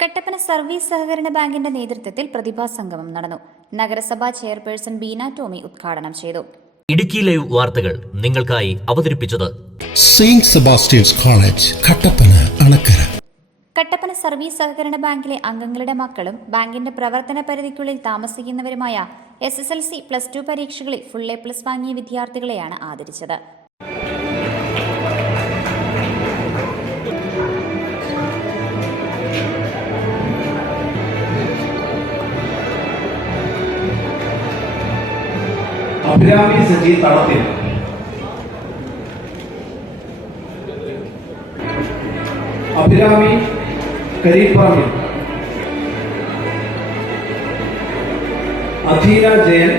Kattappana service സഹകരണ ബാങ്കിന്റെ നേതൃത്വത്തിൽ പ്രതിഭാ സംഗമം നടന്നു. നഗരസഭാ ചെയർപേഴ്സൺ ബീന ടോമി ഉദ്ഘാടനം ചെയ്തു. ഇടുക്കി ലൈവ് വാർത്തകൾ നിങ്ങൾക്കായി അവതരിപ്പിച്ചത് Saint Sebastian's college Kattappana Anakkara. Kattappana service സഹകരണ ബാങ്കിലെ അംഗങ്ങളുടെ മക്കളും ബാങ്കിന്റെ പ്രവർത്തന പരിധിക്കുള്ളിൽ താമസിക്കുന്നവരുമായ SSLC +2 പരീക്ഷകളിൽ ഫുൾ A+ വാങ്ങിയ വിദ്യാർത്ഥികളെയാണ് ആദരിച്ചത്. അഭിരാമി സജി തളത്തിൽ, അഭിരാമി കരീപ്പാമി, അധീന ജയൻ,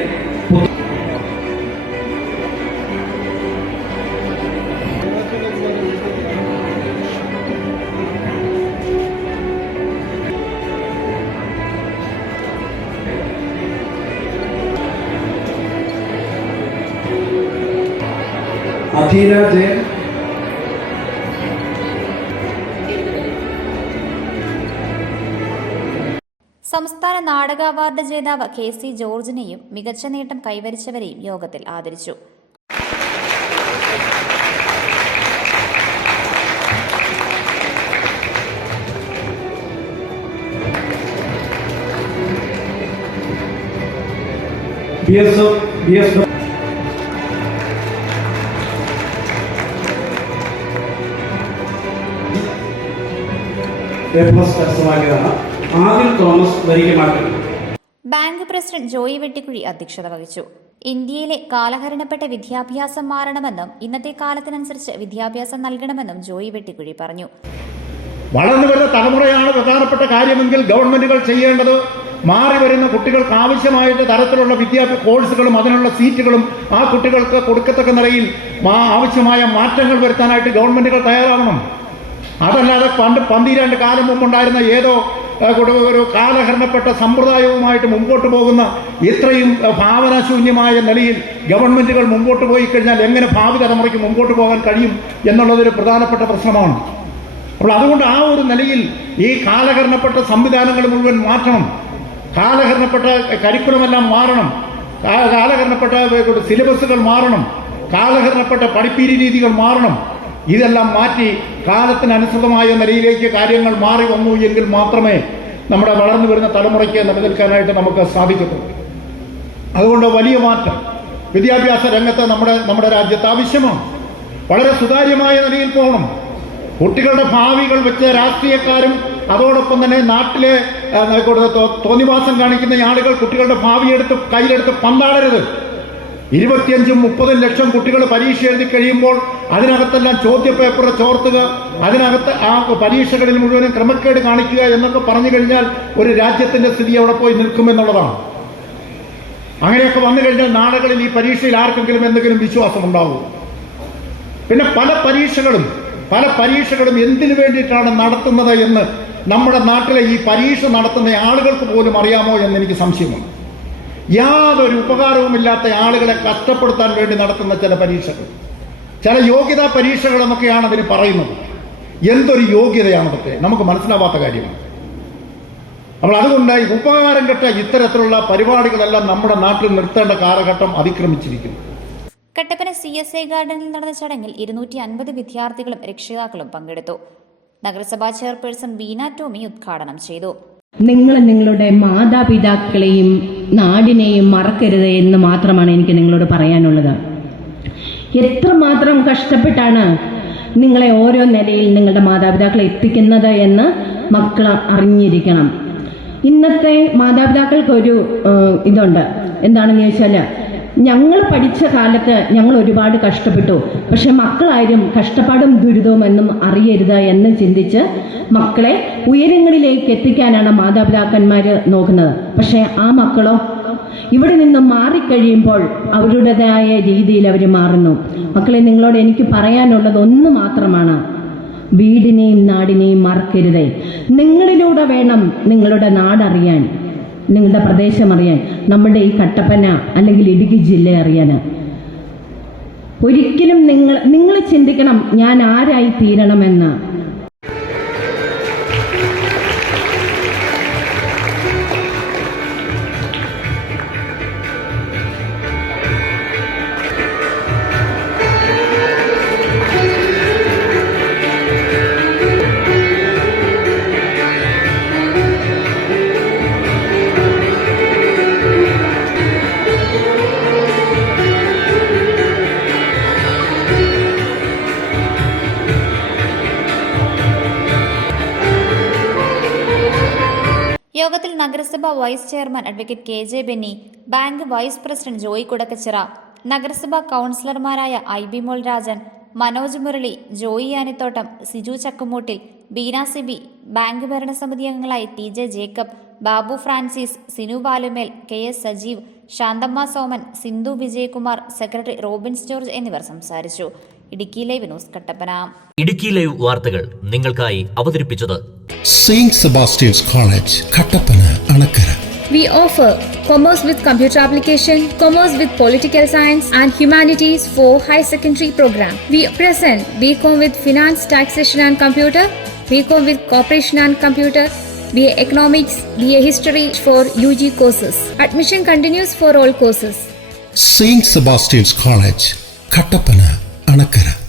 അധീന ജയൻ, സംസ്ഥാന നാടക അവാർഡ് ജേതാവ് KC ജോർജിനെയും മികച്ച നേട്ടം കൈവരിച്ചവരെയും യോഗത്തിൽ ആദരിച്ചു. ആദിൽ തോമസ് വരികമാറ്റം. ബാങ്ക് പ്രസിഡന്റ് ജോയി വെട്ടിക്കുഴി അധ്യക്ഷത വഹിച്ചു. ഇന്ത്യയിലെ കാലഹരണപ്പെട്ട വിദ്യാഭ്യാസം മാറണമെന്നും ഇന്നത്തെ കാലത്തിനനുസരിച്ച് വിദ്യാഭ്യാസം നൽകണമെന്നും ജോയി വെട്ടിക്കുഴി പറഞ്ഞു. വളർന്നു വരുന്ന തലമുറയാണ് പ്രധാനപ്പെട്ട കാര്യമെങ്കിൽ ഗവൺമെന്റുകൾ ചെയ്യേണ്ടത് മാറി വരുന്ന കുട്ടികൾക്ക് ആവശ്യമായിട്ട് തരത്തിലുള്ള വിദ്യാഭ്യാസ കോഴ്സുകളും അതിനുള്ള സീറ്റുകളും ആ കുട്ടികൾക്ക് കൊടുക്കത്തക്ക നിലയിൽ ആവശ്യമായ മാറ്റങ്ങൾ വരുത്താനായിട്ട് ഗവൺമെന്റുകൾ തയ്യാറാവണം. അതല്ലാതെ പന്തിരണ്ട് കാലം മുമ്പുണ്ടായിരുന്ന ഏതോ ഒരു കാലഹരണപ്പെട്ട സമ്പ്രദായവുമായിട്ട് മുമ്പോട്ട് പോകുന്ന ഇത്രയും ഭാവനാശൂന്യമായ നിലയിൽ ഗവൺമെന്റുകൾ മുമ്പോട്ട് പോയി കഴിഞ്ഞാൽ എങ്ങനെ ഭാവി തലമുറയ്ക്ക് മുമ്പോട്ട് പോകാൻ കഴിയും എന്നുള്ളതൊരു പ്രധാനപ്പെട്ട പ്രശ്നമാണ്. അപ്പോൾ അതുകൊണ്ട് ആ ഒരു നിലയിൽ ഈ കാലഹരണപ്പെട്ട സംവിധാനങ്ങൾ മുഴുവൻ മാറ്റണം. കാലഹരണപ്പെട്ട കരിക്കുലമെല്ലാം മാറണം. കാലഹരണപ്പെട്ട സിലബസുകൾ മാറണം. കാലഹരണപ്പെട്ട പഠിപ്പീരി രീതികൾ മാറണം. ഇതെല്ലാം മാറ്റി കാലത്തിനനുസൃതമായ നിലയിലേക്ക് കാര്യങ്ങൾ മാറി വന്നു എങ്കിൽ മാത്രമേ നമ്മുടെ വളർന്നു വരുന്ന തലമുറയ്ക്ക് നിലനിൽക്കാനായിട്ട് നമുക്ക് സാധിക്കത്തുള്ളൂ. അതുകൊണ്ട് വലിയ മാറ്റം വിദ്യാഭ്യാസ രംഗത്ത് നമ്മുടെ രാജ്യത്ത് ആവശ്യമാണ്. വളരെ സുതാര്യമായ നിലയിൽ പോകണം. കുട്ടികളുടെ ഭാവികൾ വെച്ച് രാഷ്ട്രീയക്കാരും അതോടൊപ്പം തന്നെ നാട്ടിലെ തോന്നിവാസം കാണിക്കുന്ന ആളുകൾ കുട്ടികളുടെ ഭാവി കയ്യിലെടുത്ത് പന്താടരുത്. 25-30 ലക്ഷം കുട്ടികൾ പരീക്ഷ എഴുതി കഴിയുമ്പോൾ അതിനകത്തെല്ലാം ചോദ്യപേപ്പർ ചോർത്തുക, അതിനകത്ത് ആ പരീക്ഷകളിൽ മുഴുവനും ക്രമക്കേട് കാണിക്കുക എന്നൊക്കെ പറഞ്ഞു കഴിഞ്ഞാൽ ഒരു രാജ്യത്തിന്റെ സ്ഥിതി അവിടെ പോയി നിൽക്കുമെന്നുള്ളതാണ്. അങ്ങനെയൊക്കെ വന്നു കഴിഞ്ഞാൽ നാടുകളിൽ ഈ പരീക്ഷയിൽ ആർക്കെങ്കിലും എന്തെങ്കിലും വിശ്വാസം ഉണ്ടാവും. പിന്നെ പല പരീക്ഷകളും എന്തിനു വേണ്ടിയിട്ടാണ് നടത്തുന്നത് എന്ന് നമ്മുടെ നാട്ടിലെ ഈ പരീക്ഷ നടത്തുന്ന ആളുകൾക്ക് പോലും അറിയാമോ എന്ന് എനിക്ക് സംശയമുണ്ട്. യാതൊരു ഉപകാരവുമില്ലാത്ത ആളുകളെ കഷ്ടപ്പെടുത്താൻ വേണ്ടി നടത്തുന്ന ചില പരീക്ഷകൾ, ചില യോഗ്യതാ പരീക്ഷകൾ എന്നൊക്കെയാണ് അതിന് പറയുന്നത്. എന്തൊരു യോഗ്യതയാണതൊക്കെ നമുക്ക് മനസ്സിലാവാത്ത കാര്യമാണ്. അപ്പോൾ അതുകൊണ്ടായി ഉപകാരം കെട്ട ഇത്തരത്തിലുള്ള പരിപാടികളെല്ലാം നമ്മുടെ നാട്ടിൽ നിർത്തേണ്ട കാലഘട്ടം അതിക്രമിച്ചിരിക്കുന്നു. കട്ടപ്പന CSI ഗാർഡനിൽ നടന്ന ചടങ്ങിൽ 250 വിദ്യാർത്ഥികളും രക്ഷിതാക്കളും പങ്കെടുത്തു. നഗരസഭാ ചെയർപേഴ്സൺ ബീന ടോമി ഉദ്ഘാടനം ചെയ്തു. നിങ്ങൾ നിങ്ങളുടെ മാതാപിതാക്കളെയും നാടിനെയും മറക്കരുത് എന്ന് മാത്രമാണ് എനിക്ക് നിങ്ങളോട് പറയാനുള്ളത്. എത്രമാത്രം കഷ്ടപ്പെട്ടാണ് നിങ്ങളെ ഓരോ നിലയിൽ നിങ്ങളുടെ മാതാപിതാക്കളെ എത്തിക്കുന്നത് എന്ന് മക്കൾ അറിഞ്ഞിരിക്കണം. ഇന്നത്തെ മാതാപിതാക്കൾക്കൊരു ഇതുണ്ട്. എന്താണെന്ന് ചോദിച്ചാൽ, ഞങ്ങൾ പഠിച്ച കാലത്ത് ഞങ്ങൾ ഒരുപാട് കഷ്ടപ്പെട്ടു, പക്ഷെ മക്കളാരും കഷ്ടപ്പാടും ദുരിതവും എന്നും അറിയരുത് എന്ന് ചിന്തിച്ച് മക്കളെ ഉയരങ്ങളിലേക്ക് എത്തിക്കാനാണ് മാതാപിതാക്കന്മാർ നോക്കുന്നത്. പക്ഷെ ആ മക്കളോ ഇവിടെ നിന്ന് മാറിക്കഴിയുമ്പോൾ അവരുടേതായ രീതിയിൽ അവർ മാറുന്നു. മക്കളെ, നിങ്ങളോട് എനിക്ക് പറയാനുള്ളത് ഒന്ന് മാത്രമാണ്: വീടിനെയും നാടിനെയും മറക്കരുതേ. നിങ്ങളിലൂടെ വേണം നിങ്ങളുടെ നാടറിയാൻ, നിങ്ങളുടെ പ്രദേശം അറിയാൻ, നമ്മുടെ ഈ കട്ടപ്പന അല്ലെങ്കിൽ ഇടുക്കി ജില്ല അറിയാൻ. ഒരിക്കലും നിങ്ങൾ ചിന്തിക്കണം, ഞാൻ ആരായി തീരണമെന്ന്. യോഗത്തിൽ നഗരസഭ vice chairman advocate KJ Benny, bank vice president Joy Kudakkachira, നഗരസഭാ കൗൺസിലർമാരായ IB മോൾ രാജൻ, മനോജ് മുരളി, ജോയി ആനിത്തോട്ടം, സിജു ചക്കുമൂട്ടിൽ, ബീന സിബി, ബാങ്ക് ഭരണസമിതി അംഗങ്ങളായി TJ Jacob, Babu Francis, Sinu Balumel, KS Sajeev, Shanthamma Soman, Sindhu Vijayakumar, secretary Robins George എന്നിവർ സംസാരിച്ചു. Idukki live news Kattappana. Idukki live വാർത്തകൾ നിങ്ങൾക്കായി അവതരിപ്പിച്ചത് Saint Sebastian's college Kattappana Anakkara. We offer Commerce with Computer Application, Commerce with Political Science and Humanities for High Secondary Program. We present BCom with Finance, Taxation and Computer, BCom with Corporation and Computer, BA Economics, BA History for UG courses. Admission continues for all courses. Saint Sebastian's college Kattappana Anakkara.